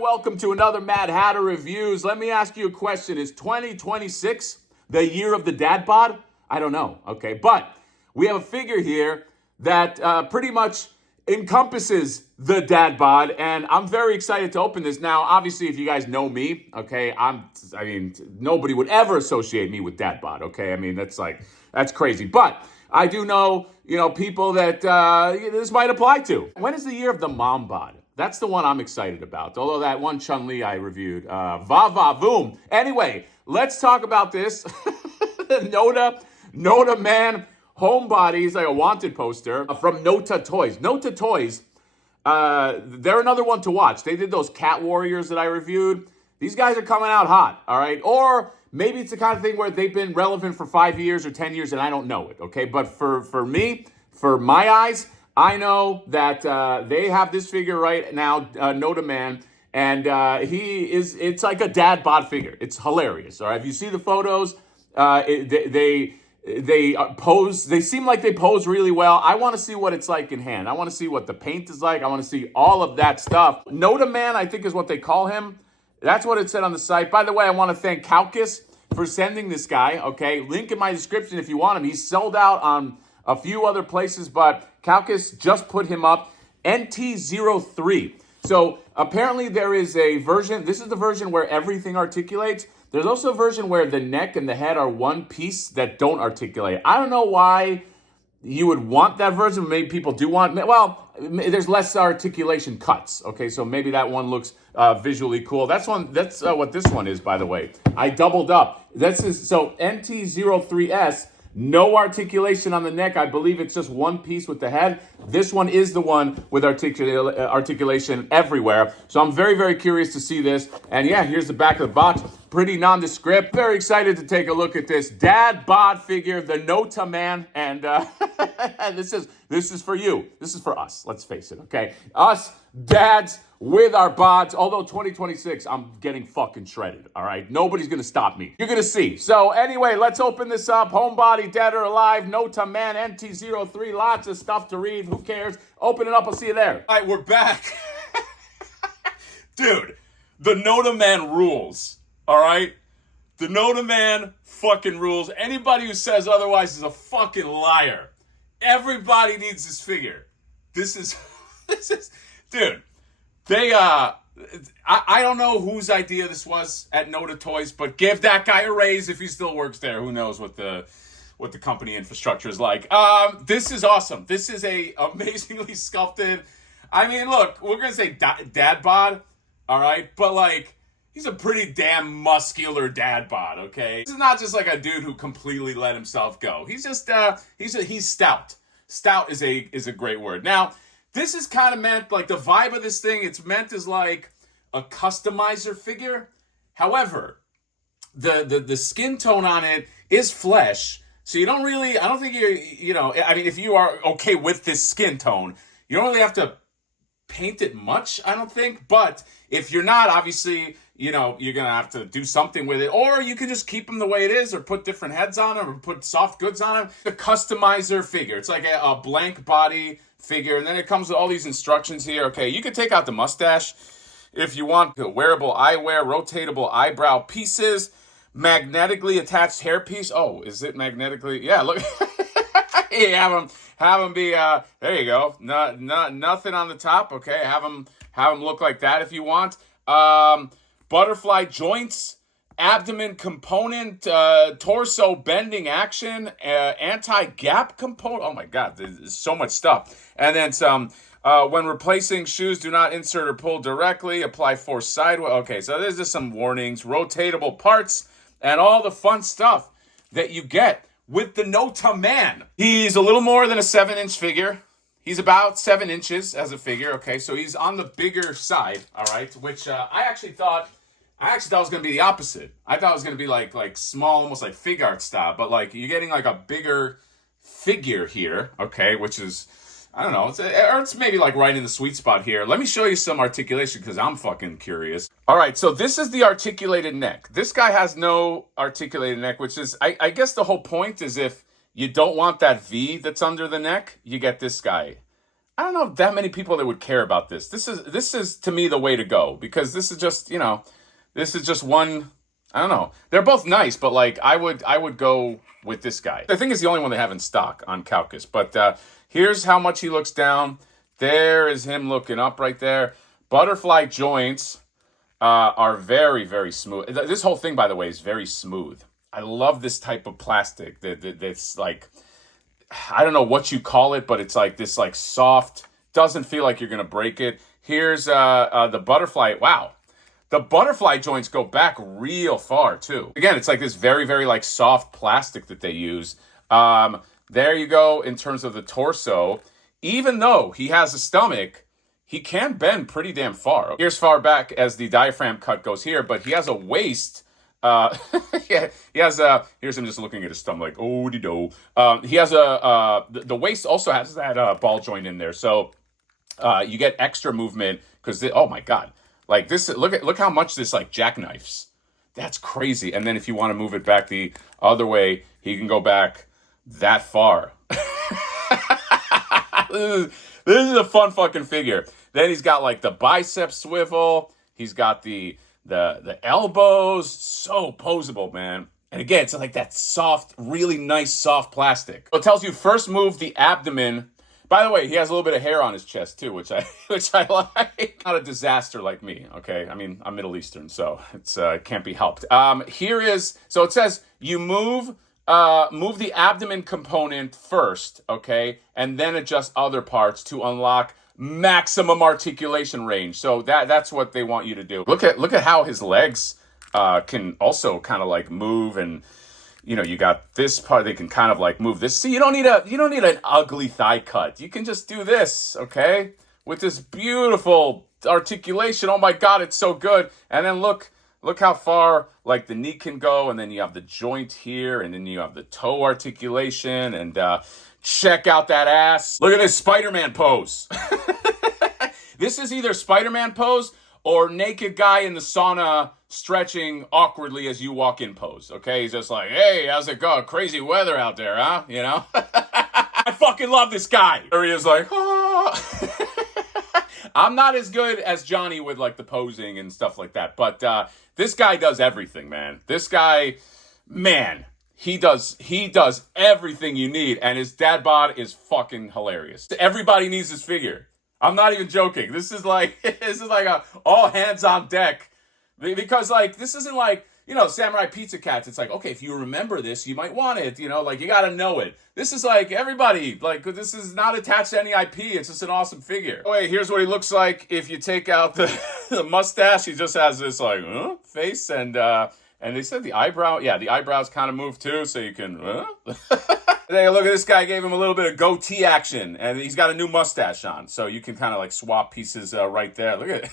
welcome to another Mad Hatter Reviews. Let me ask you a question. Is 2026 the year of the Dad Bod? I don't know, okay? But we have a figure here that pretty much encompasses the Dad Bod, and I'm very excited to open this. Now, obviously, if you guys know me, okay, I mean, nobody would ever associate me with Dad Bod, okay? I mean, that's crazy. But I do know, people that this might apply to. When is the year of the Mom Bod? That's the one I'm excited about. Although that one Chun-Li I reviewed, va va voom. Anyway, let's talk about this. Notaman homebody. He's like a wanted poster from Nottaa Toys. Nottaa Toys, they're another one to watch. They did those Cat Warriors that I reviewed. These guys are coming out hot, all right? Or maybe it's the kind of thing where they've been relevant for 5 years or 10 years and I don't know it, okay? But for me, for my eyes, I know that they have this figure right now, Notaman, and it's like a Dad Bod figure. It's hilarious, all right? If you see the photos, they pose, they seem like they pose really well. I want to see what it's like in hand. I want to see what the paint is like. I want to see all of that stuff. Notaman, I think is what they call him. That's what it said on the site. By the way, I want to thank Kaukus for sending this guy, okay? Link in my description if you want him. He's sold out on a few other places, but Kaukus just put him up, NT03. So apparently there is a version, this is the version where everything articulates. There's also a version where the neck and the head are one piece that don't articulate. I don't know why you would want that version. Maybe people do want, well, there's less articulation cuts. Okay, so maybe that one looks visually cool. That's what this one is, by the way. I doubled up. So NT03S, no articulation on the neck. I believe it's just one piece with the head. This one is the one with articulation everywhere. So I'm very, very curious to see this. And yeah, here's the back of the box. Pretty nondescript. Very excited to take a look at this Dad Bod figure, the Notaman. And this is for you. This is for us. Let's face it, okay? Us dads with our bods. Although 2026, I'm getting fucking shredded, all right? Nobody's going to stop me. You're going to see. So anyway, let's open this up. Homebody, dead or alive, Notaman, NT03. Lots of stuff to read. Who cares? Open it up. I'll see you there. All right, we're back. Dude, the Notaman rules. All right? The Notaman fucking rules. Anybody who says otherwise is a fucking liar. Everybody needs this figure. This is, dude, they, I don't know whose idea this was at Nottaa Toys, but give that guy a raise if he still works there. Who knows what the company infrastructure is like. This is awesome. This is a amazingly sculpted, I mean, look, we're going to say Dad Bod, all right? But like, he's a pretty damn muscular Dad Bod, okay? This is not just like a dude who completely let himself go. He's just, he's stout. Stout is a great word. Now, this is kind of meant, like the vibe of this thing, it's meant as like a customizer figure. However, the skin tone on it is flesh. So you don't really, I don't think I mean, if you are okay with this skin tone, you don't really have to paint it much, I don't think. But if you're not, obviously, you're going to have to do something with it. Or you can just keep them the way it is or put different heads on them or put soft goods on them. The customizer figure. It's like a blank body figure. And then it comes with all these instructions here. Okay, you can take out the mustache if you want. Wearable eyewear, rotatable eyebrow pieces, magnetically attached hairpiece. Oh, is it magnetically? Yeah, look. Yeah, have them be, there you go. Nothing on the top. Okay, have them look like that if you want. Butterfly joints, abdomen component, torso bending action, anti-gap component. Oh my God, there's so much stuff. And then some, when replacing shoes, do not insert or pull directly, apply force sideways. Okay, so there's just some warnings, rotatable parts, and all the fun stuff that you get with the Notaman. He's a little more than a 7-inch figure. He's about 7 inches as a figure, okay? So he's on the bigger side, all right? Which I actually thought it was going to be the opposite. I thought it was going to be like small, almost like fig art style. But like you're getting like a bigger figure here, okay? Which is, I don't know. It's maybe like right in the sweet spot here. Let me show you some articulation because I'm fucking curious. All right, so this is the articulated neck. This guy has no articulated neck, which is, I guess the whole point is if you don't want that V that's under the neck, you get this guy. I don't know that many people that would care about this. This is to me the way to go, because this is just, this is just one. I don't know. They're both nice, but like I would go with this guy. I think it's the only one they have in stock on Kaukas. But here's how much he looks down. There is him looking up right there. Butterfly joints are very, very smooth. This whole thing, by the way, is very smooth. I love this type of plastic that's like, I don't know what you call it, but it's like this like soft, doesn't feel like you're going to break it. Here's the butterfly. Wow. The butterfly joints go back real far too. Again, it's like this very, very like soft plastic that they use. There you go in terms of the torso. Even though he has a stomach, he can bend pretty damn far. Here's far back as the diaphragm cut goes here, but he has a waist. Yeah, he has here's him just looking at his stomach like, oh-de-do. He has the waist also has that ball joint in there. So you get extra movement because, oh my God. Like this, look how much this like jackknifes. That's crazy. And then if you want to move it back the other way, he can go back that far. This is a fun fucking figure. Then he's got like the bicep swivel. He's got the elbows. So posable, man. And again, it's like that soft, really nice soft plastic. So it tells you first move the abdomen. By the way, he has a little bit of hair on his chest too, which I like. Not a disaster like me, okay? I mean, I'm Middle Eastern, so it can't be helped. Here is, so it says you move the abdomen component first, okay? And then adjust other parts to unlock maximum articulation range. So that's what they want you to do. Look at how his legs can also kind of like move, and you got this part, they can kind of like move this. See, you don't need an ugly thigh cut. You can just do this, okay? With this beautiful articulation. Oh my God, it's so good. And then look how far like the knee can go, and then you have the joint here, and then you have the toe articulation, and check out that ass. Look at this Spider-Man pose. This is either Spider-Man pose or naked guy in the sauna stretching awkwardly as you walk in pose, okay? He's just like, hey, how's it going? Crazy weather out there, huh? I fucking love this guy. There he is like, oh. I'm not as good as Johnny with like the posing and stuff like that, but this guy does everything, man. This guy, man, he does everything you need, and his dad bod is fucking hilarious. Everybody needs this figure. I'm not even joking. This is like a all hands on deck, because like this isn't like, Samurai Pizza Cats. It's like, okay, if you remember this, you might want it. Like you got to know it. This is like everybody. Like this is not attached to any IP. It's just an awesome figure. Oh, wait, here's what he looks like if you take out the mustache. He just has this like face, and they said the eyebrow. Yeah, the eyebrows kind of move too, so you can. Hey, look at this guy. Gave him a little bit of goatee action, and he's got a new mustache on, so you can kind of like swap pieces right there. Look at it.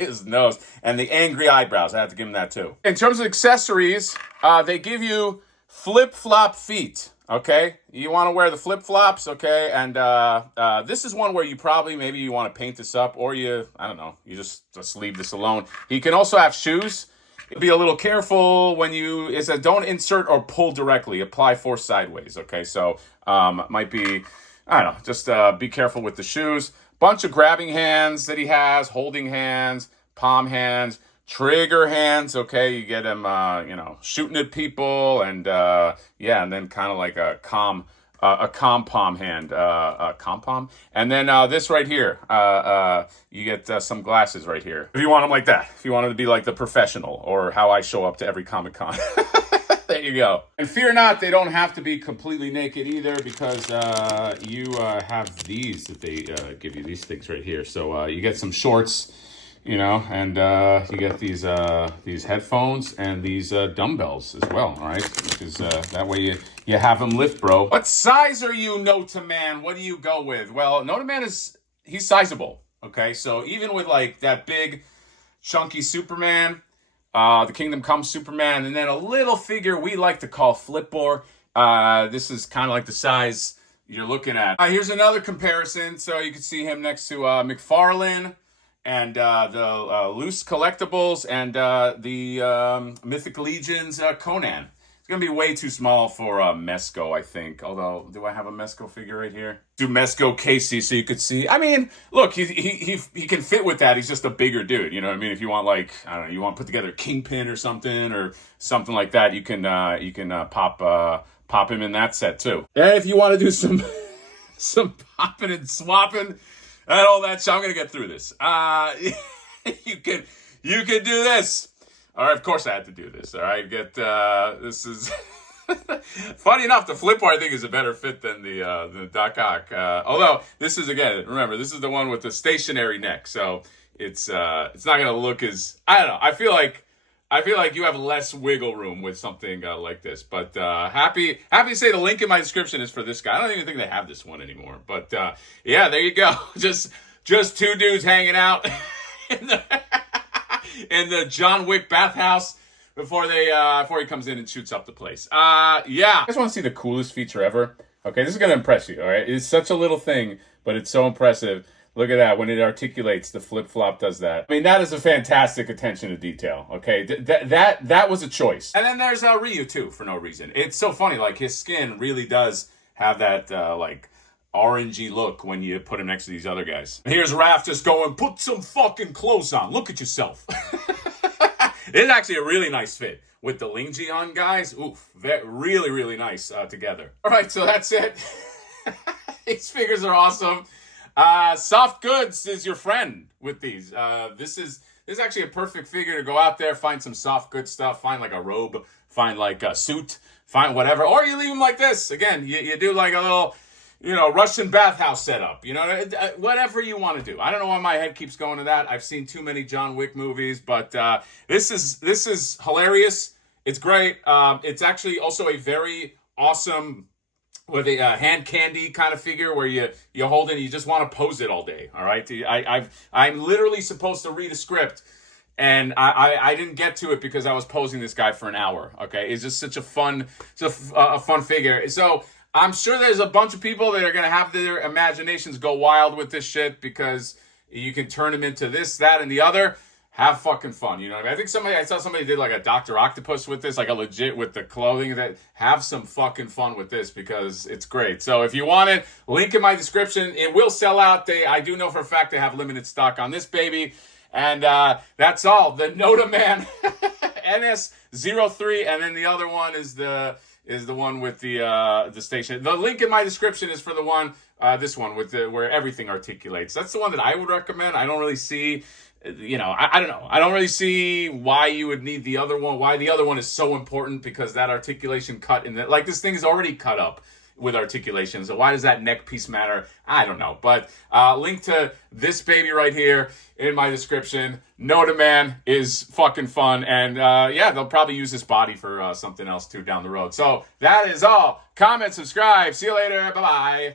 His nose and the angry eyebrows. I have to give him that too. In terms of accessories, they give you flip-flop feet. Okay, you want to wear the flip-flops, okay? And this is one where you maybe you want to paint this up, or I don't know, you just leave this alone. He can also have shoes. Be a little careful when it says don't insert or pull directly. Apply force sideways, okay? So might be, I don't know, just be careful with the shoes. Bunch of grabbing hands that he has, holding hands, palm hands, trigger hands, okay? You get him, shooting at people, and and then kind of like a calm palm hand, calm palm. And then this right here, you get some glasses right here. If you want them like that, if you want them to be like the professional, or how I show up to every Comic-Con. There you go. And fear not, they don't have to be completely naked either, because you have these that they give you, these things right here. So you get some shorts, and you get these headphones and these dumbbells as well, all right? Because that way you have them lift, bro. What size are you, Notaman? What do you go with? Well, Notaman he's sizable, okay? So even with like that big, chunky Superman, the Kingdom Come Superman, and then a little figure we like to call Flipboard. This is kind of like the size you're looking at. Here's another comparison. So you can see him next to McFarlane, and the Loose Collectibles, and the Mythic Legions Conan. It's going to be way too small for Mesco, I think. Although, do I have a Mesco figure right here? Do Mesco Casey so you could see. I mean, look, he can fit with that. He's just a bigger dude. You know what I mean? If you want, like, I don't know, you want to put together a Kingpin or something like that, you can pop him in that set too. And if you want to do some popping and swapping and all that shit, I'm going to get through this. You can do this. All right, of course I had to do this. All right, this is funny enough. The flip bar I think is a better fit than the Doc Ock. Although this is, again, remember, this is the one with the stationary neck, so it's not gonna look as, I don't know. I feel like you have less wiggle room with something like this. But happy to say the link in my description is for this guy. I don't even think they have this one anymore. But yeah, there you go. Just two dudes hanging out in the John Wick bathhouse before he comes in and shoots up the place. Yeah. I just want to see the coolest feature ever. Okay, this is going to impress you, all right? It's such a little thing, but it's so impressive. Look at that. When it articulates, the flip-flop does that. I mean, that is a fantastic attention to detail, okay? That was a choice. And then there's Ryu, too, for no reason. It's so funny. Like, his skin really does have that, like, orangey look when you put him next to these other guys. Here's Raph just going, put some fucking clothes on. Look at yourself. It's actually a really nice fit with the Lingji on, guys. Oof, really, really nice together. All right, so that's it. These figures are awesome. Soft Goods is your friend with these. This is actually a perfect figure to go out there, find some soft good stuff, find like a robe, find like a suit, find whatever. Or you leave them like this. Again, you do like a little, Russian bathhouse setup, whatever you want to do. I don't know why my head keeps going to that. I've seen too many John Wick movies, but this is hilarious. It's great. It's actually also a very awesome, with a hand candy kind of figure where you hold it and you just want to pose it all day. All right. I'm literally supposed to read a script. And I didn't get to it because I was posing this guy for an hour. Okay. It's just such a fun figure. So I'm sure there's a bunch of people that are going to have their imaginations go wild with this shit because you can turn them into this, that, and the other. Have fucking fun, you know what I mean? I saw somebody did like a Dr. Octopus with this, like a legit with the clothing. That have some fucking fun with this because it's great. So if you want it, link in my description. It will sell out. I do know for a fact they have limited stock on this baby. And that's all. The Notaman NS03, and then the other one is the one with the station. The link in my description is for the one, this one with where everything articulates. That's the one that I would recommend. I don't really see, I don't know. I don't really see why you would need the other one. Why the other one is so important, because that articulation cut in the, like, this thing is already cut up with articulation. So why does that neck piece matter? I don't know. But link to this baby right here in my description. Notaman is fucking fun. And yeah, they'll probably use this body for something else too down the road. So that is all. Comment, subscribe. See you later. Bye-bye.